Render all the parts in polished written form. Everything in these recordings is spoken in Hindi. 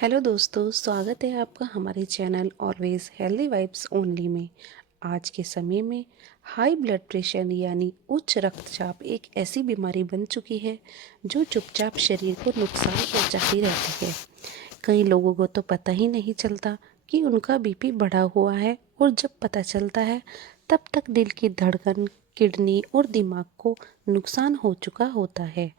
हेलो दोस्तों, स्वागत है आपका हमारे channel always healthy vibes only में। आज के समय में हाई ब्लड प्रेशर यानी उच्च रक्तचाप एक ऐसी बीमारी बन चुकी है जो चुपचाप शरीर को नुकसान पहुंचाती रहती है। कई लोगों को तो पता ही नहीं चलता कि उनका बीपी बढ़ा हुआ है, और जब पता चलता है तब तक दिल की धड़कन, किडनी और दिमाग को नुकसान हो चुका होता है।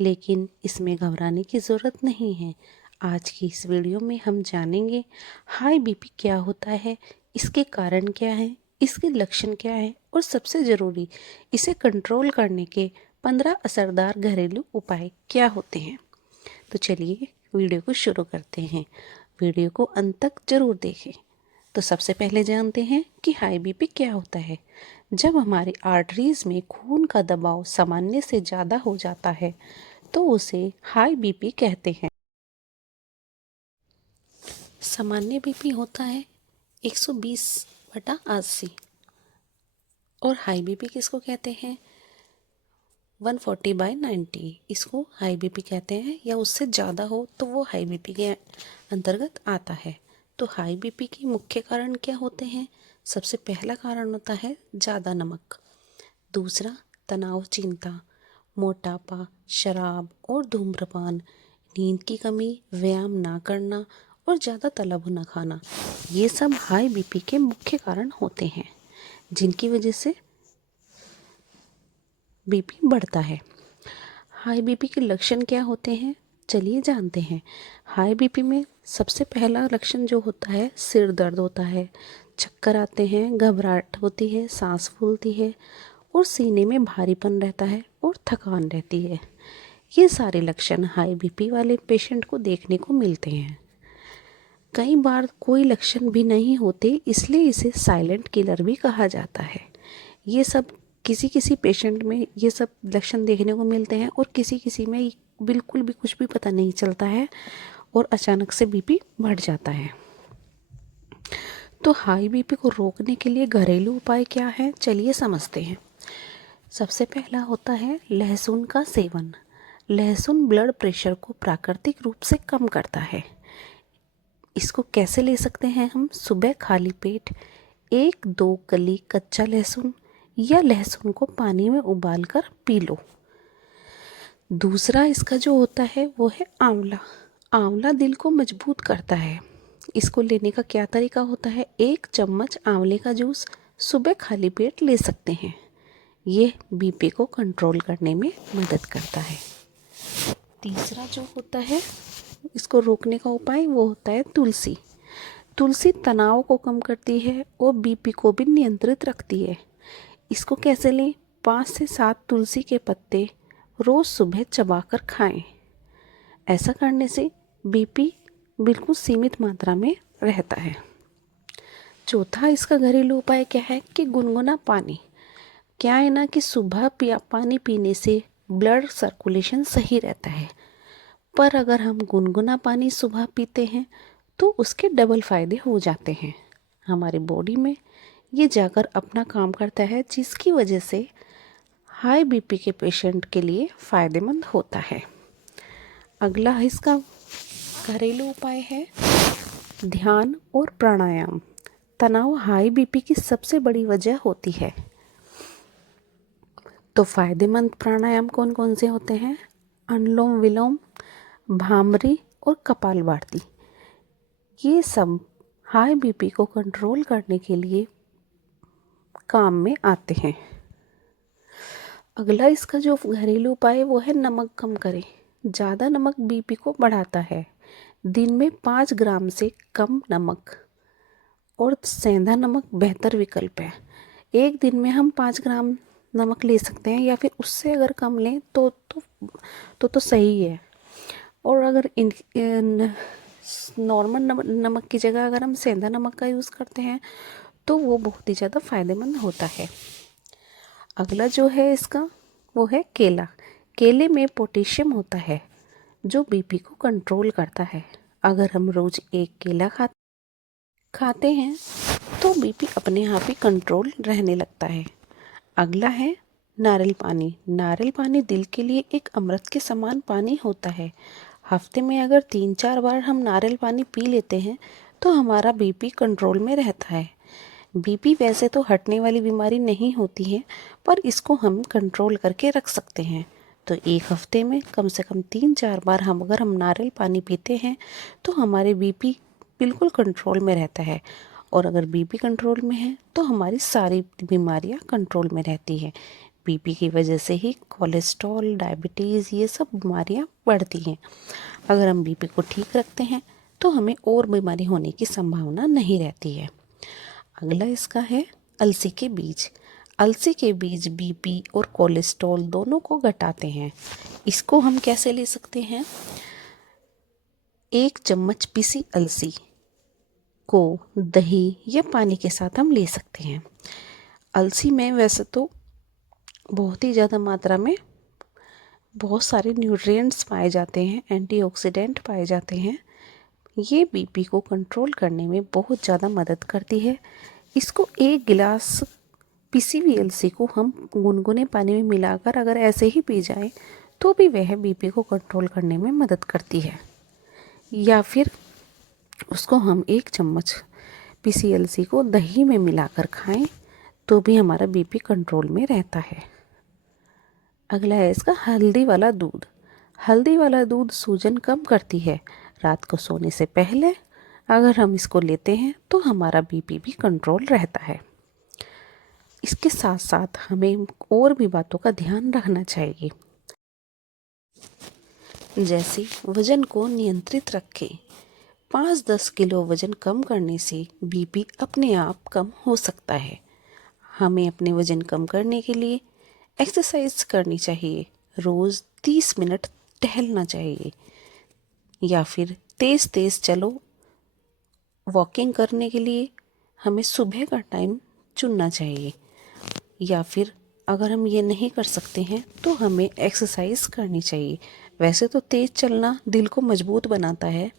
लेकिन इसमें घबराने की ज़रूरत नहीं है। आज की इस वीडियो में हम जानेंगे हाई बीपी क्या होता है, इसके कारण क्या हैं, इसके लक्षण क्या हैं और सबसे ज़रूरी इसे कंट्रोल करने के 15 असरदार घरेलू उपाय क्या होते हैं। तो चलिए वीडियो को शुरू करते हैं। वीडियो को अंत तक जरूर देखें। तो सबसे पहले जानते हैं कि हाई बीपी क्या होता है। जब हमारी आर्टरीज में खून का दबाव सामान्य से ज़्यादा हो जाता है तो उसे हाई बीपी कहते हैं। सामान्य बीपी होता है 120/80 और हाई बीपी किसको कहते हैं 140/90। इसको हाई बीपी कहते हैं, या उससे ज़्यादा हो तो वो हाई बीपी के अंतर्गत आता है। तो हाई बीपी के मुख्य कारण क्या होते हैं। सबसे पहला कारण होता है ज़्यादा नमक। दूसरा, तनाव, चिंता, मोटापा, शराब और धूम्रपान, नींद की कमी, व्यायाम ना करना और ज़्यादा तला भुना खाना, ये सब हाई बीपी के मुख्य कारण होते हैं जिनकी वजह से बीपी बढ़ता है। हाई बीपी के लक्षण क्या होते हैं, चलिए जानते हैं। हाई बीपी में सबसे पहला लक्षण जो होता है, सिर दर्द होता है, चक्कर आते हैं, घबराहट होती है, सांस फूलती है और सीने में भारीपन रहता है और थकान रहती है। ये सारे लक्षण हाई बीपी वाले पेशेंट को देखने को मिलते हैं। कई बार कोई लक्षण भी नहीं होते, इसलिए इसे साइलेंट किलर भी कहा जाता है। ये सब किसी किसी पेशेंट में ये सब लक्षण देखने को मिलते हैं और किसी किसी में बिल्कुल भी कुछ भी पता नहीं चलता है और अचानक से बीपी बढ़ जाता है। तो हाई बीपी को रोकने के लिए घरेलू उपाय क्या है, चलिए समझते हैं। सबसे पहला होता है लहसुन का सेवन। लहसुन ब्लड प्रेशर को प्राकृतिक रूप से कम करता है। इसको कैसे ले सकते हैं हम, सुबह खाली पेट 1-2 कली कच्चा लहसुन या लहसुन को पानी में उबालकर पी लो। दूसरा इसका जो होता है वो है आंवला। आंवला दिल को मजबूत करता है। इसको लेने का क्या तरीका होता है, 1 चम्मच आंवले का जूस सुबह खाली पेट ले सकते हैं। ये बीपी को कंट्रोल करने में मदद करता है। तीसरा जो होता है इसको रोकने का उपाय वो होता है तुलसी। तुलसी तनाव को कम करती है और बीपी को भी नियंत्रित रखती है। इसको कैसे लें, 5 से 7 तुलसी के पत्ते रोज़ सुबह चबाकर खाएं। ऐसा करने से बीपी बिल्कुल सीमित मात्रा में रहता है। चौथा इसका घरेलू उपाय क्या है कि गुनगुना पानी। क्या है ना कि सुबह पानी पीने से ब्लड सर्कुलेशन सही रहता है, पर अगर हम गुनगुना पानी सुबह पीते हैं तो उसके डबल फ़ायदे हो जाते हैं। हमारी बॉडी में ये जाकर अपना काम करता है, जिसकी वजह से हाई बीपी के पेशेंट के लिए फ़ायदेमंद होता है। अगला इसका घरेलू उपाय है ध्यान और प्राणायाम। तनाव हाई बीपी की सबसे बड़ी वजह होती है। तो फ़ायदेमंद प्राणायाम कौन कौन से होते हैं, अनुलोम विलोम, भामरी और कपालभाति। ये सब हाई बीपी को कंट्रोल करने के लिए काम में आते हैं। अगला इसका जो घरेलू उपाय है वो है नमक कम करें। ज़्यादा नमक बीपी को बढ़ाता है। दिन में 5 ग्राम से कम नमक और सेंधा नमक बेहतर विकल्प है। एक दिन में हम 5 ग्राम नमक ले सकते हैं, या फिर उससे अगर कम लें तो सही है। और अगर नॉर्मल नमक की जगह अगर हम सेंधा नमक का यूज़ करते हैं तो वो बहुत ही ज़्यादा फ़ायदेमंद होता है। अगला जो है इसका वो है केला। केले में पोटेशियम होता है जो बीपी को कंट्रोल करता है। अगर हम रोज़ एक केला खाते हैं तो बीपी अपने आप ही कंट्रोल रहने लगता है। अगला है नारियल पानी। नारियल पानी दिल के लिए एक अमृत के समान पानी होता है। हफ्ते में अगर 3-4 बार हम नारियल पानी पी लेते हैं तो हमारा बीपी कंट्रोल में रहता है। बीपी वैसे तो हटने वाली बीमारी नहीं होती है, पर इसको हम कंट्रोल करके रख सकते हैं। तो एक हफ्ते में कम से कम 3-4 बार अगर हम नारियल पानी पीते हैं तो हमारे बीपी बिल्कुल कंट्रोल में रहता है। और अगर बीपी कंट्रोल में है तो हमारी सारी बीमारियां कंट्रोल में रहती है। बीपी की वजह से ही कोलेस्ट्रॉल, डायबिटीज़, ये सब बीमारियां बढ़ती हैं। अगर हम बीपी को ठीक रखते हैं तो हमें और बीमारी होने की संभावना नहीं रहती है। अगला इसका है अलसी के बीज। अलसी के बीज बीपी और कोलेस्ट्रॉल दोनों को घटाते हैं। इसको हम कैसे ले सकते हैं? 1 चम्मच पीसी अलसी को दही या पानी के साथ हम ले सकते हैं। अलसी में वैसे तो बहुत ही ज़्यादा मात्रा में बहुत सारे न्यूट्रिएंट्स पाए जाते हैं, एंटीऑक्सीडेंट पाए जाते हैं। ये बीपी को कंट्रोल करने में बहुत ज़्यादा मदद करती है। इसको 1 गिलास पिसी हुई अलसी को हम गुनगुने पानी में मिलाकर अगर ऐसे ही पी जाए तो भी वह बीपी को कंट्रोल करने में मदद करती है। या फिर उसको हम 1 चम्मच पिसी अलसी को दही में मिलाकर खाएं तो भी हमारा बीपी कंट्रोल में रहता है। अगला है इसका हल्दी वाला दूध। हल्दी वाला दूध सूजन कम करती है। रात को सोने से पहले अगर हम इसको लेते हैं तो हमारा बीपी भी कंट्रोल रहता है। इसके साथ साथ हमें और भी बातों का ध्यान रखना चाहिए, जैसे वजन को नियंत्रित रखें। 5-10 किलो वजन कम करने से बीपी अपने आप कम हो सकता है। हमें अपने वजन कम करने के लिए एक्सरसाइज करनी चाहिए। रोज़ 30 मिनट टहलना चाहिए या फिर तेज़ तेज़ चलो। वॉकिंग करने के लिए हमें सुबह का टाइम चुनना चाहिए। या फिर अगर हम ये नहीं कर सकते हैं तो हमें एक्सरसाइज करनी चाहिए। वैसे तो तेज़ चलना दिल को मजबूत बनाता है।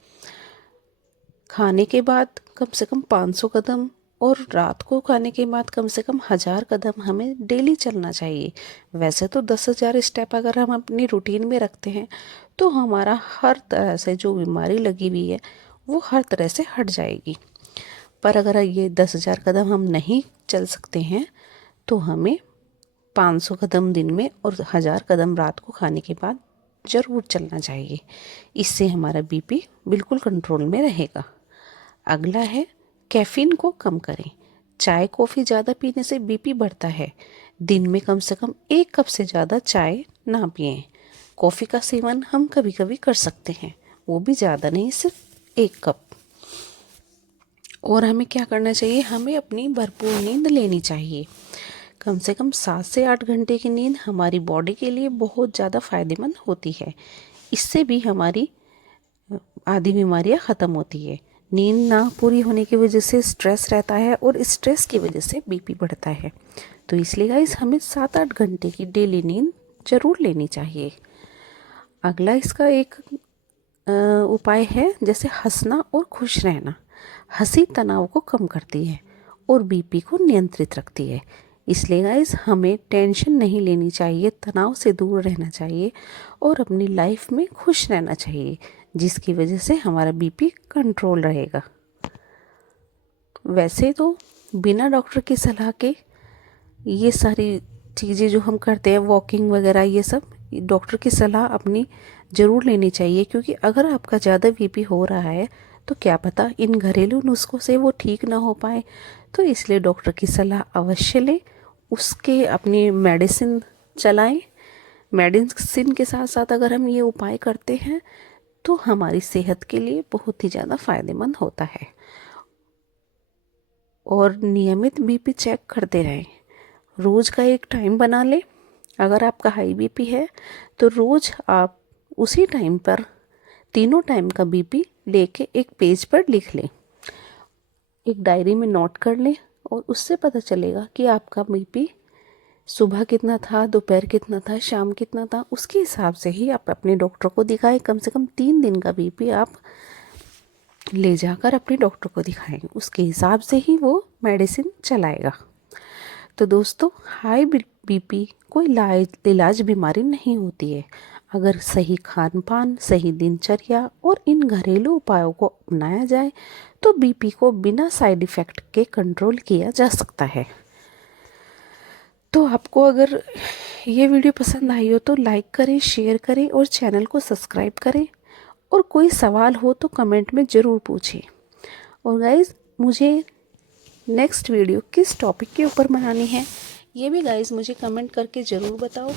खाने के बाद कम से कम 500 कदम और रात को खाने के बाद कम से कम 1000 कदम हमें डेली चलना चाहिए। वैसे तो 10,000 स्टेप अगर हम अपनी रूटीन में रखते हैं तो हमारा हर तरह से जो बीमारी लगी हुई है वो हर तरह से हट जाएगी। पर अगर ये 10,000 कदम हम नहीं चल सकते हैं तो हमें 500 कदम दिन में और 1000 कदम रात को खाने के बाद ज़रूर चलना चाहिए। इससे हमारा बीपी बिल्कुल कंट्रोल में रहेगा। अगला है कैफ़ीन को कम करें। चाय कॉफ़ी ज़्यादा पीने से बीपी बढ़ता है। दिन में कम से कम 1 कप से ज़्यादा चाय ना पिएं। कॉफ़ी का सेवन हम कभी कभी कर सकते हैं, वो भी ज़्यादा नहीं, सिर्फ 1 कप। और हमें क्या करना चाहिए? हमें अपनी भरपूर नींद लेनी चाहिए। कम से कम 7 से 8 घंटे की नींद हमारी बॉडी के लिए बहुत ज़्यादा फ़ायदेमंद होती है। इससे भी हमारी आधी बीमारियां ख़त्म होती है। नींद ना पूरी होने की वजह से स्ट्रेस रहता है और स्ट्रेस की वजह से बीपी बढ़ता है। तो इसलिए गाइस हमें 7-8 घंटे की डेली नींद ज़रूर लेनी चाहिए। अगला इसका एक उपाय है, जैसे हंसना और खुश रहना। हंसी तनाव को कम करती है और बीपी को नियंत्रित रखती है। इसलिए गाइस हमें टेंशन नहीं लेनी चाहिए, तनाव से दूर रहना चाहिए और अपनी लाइफ में खुश रहना चाहिए, जिसकी वजह से हमारा बीपी कंट्रोल रहेगा। वैसे तो बिना डॉक्टर की सलाह के ये सारी चीज़ें जो हम करते हैं, वॉकिंग वगैरह, ये सब डॉक्टर की सलाह अपनी ज़रूर लेनी चाहिए। क्योंकि अगर आपका ज़्यादा बीपी हो रहा है तो क्या पता इन घरेलू नुस्खों से वो ठीक ना हो पाए। तो इसलिए डॉक्टर की सलाह अवश्य लें, उसके अपनी मेडिसिन चलाएं। मेडिसिन के साथ साथ अगर हम ये उपाय करते हैं तो हमारी सेहत के लिए बहुत ही ज़्यादा फ़ायदेमंद होता है। और नियमित बीपी चेक करते रहें। रोज़ का एक टाइम बना लें। अगर आपका हाई बीपी है तो रोज़ आप उसी टाइम पर तीनों टाइम का बीपी लेके एक पेज पर लिख लें, एक डायरी में नोट कर लें और उससे पता चलेगा कि आपका बीपी सुबह कितना था, दोपहर कितना था, शाम कितना था। उसके हिसाब से ही आप अपने डॉक्टर को दिखाएं। कम से कम 3 दिन का बीपी आप ले जाकर अपने डॉक्टर को दिखाएं, उसके हिसाब से ही वो मेडिसिन चलाएगा। तो दोस्तों, हाई बीपी कोई इलाज बीमारी नहीं होती है। अगर सही खान पान, सही दिनचर्या और इन घरेलू उपायों को अपनाया जाए तो बीपी को बिना साइड इफ़ेक्ट के कंट्रोल किया जा सकता है। तो आपको अगर ये वीडियो पसंद आई हो तो लाइक करें, शेयर करें और चैनल को सब्सक्राइब करें। और कोई सवाल हो तो कमेंट में ज़रूर पूछें। और गाइज़, मुझे नेक्स्ट वीडियो किस टॉपिक के ऊपर बनानी है ये भी गाइज़ मुझे कमेंट करके ज़रूर बताओ।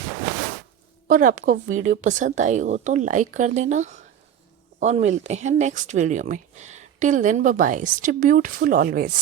और आपको वीडियो पसंद आई हो तो लाइक कर देना और मिलते हैं नेक्स्ट वीडियो में। Till then bye bye, stay beautiful always.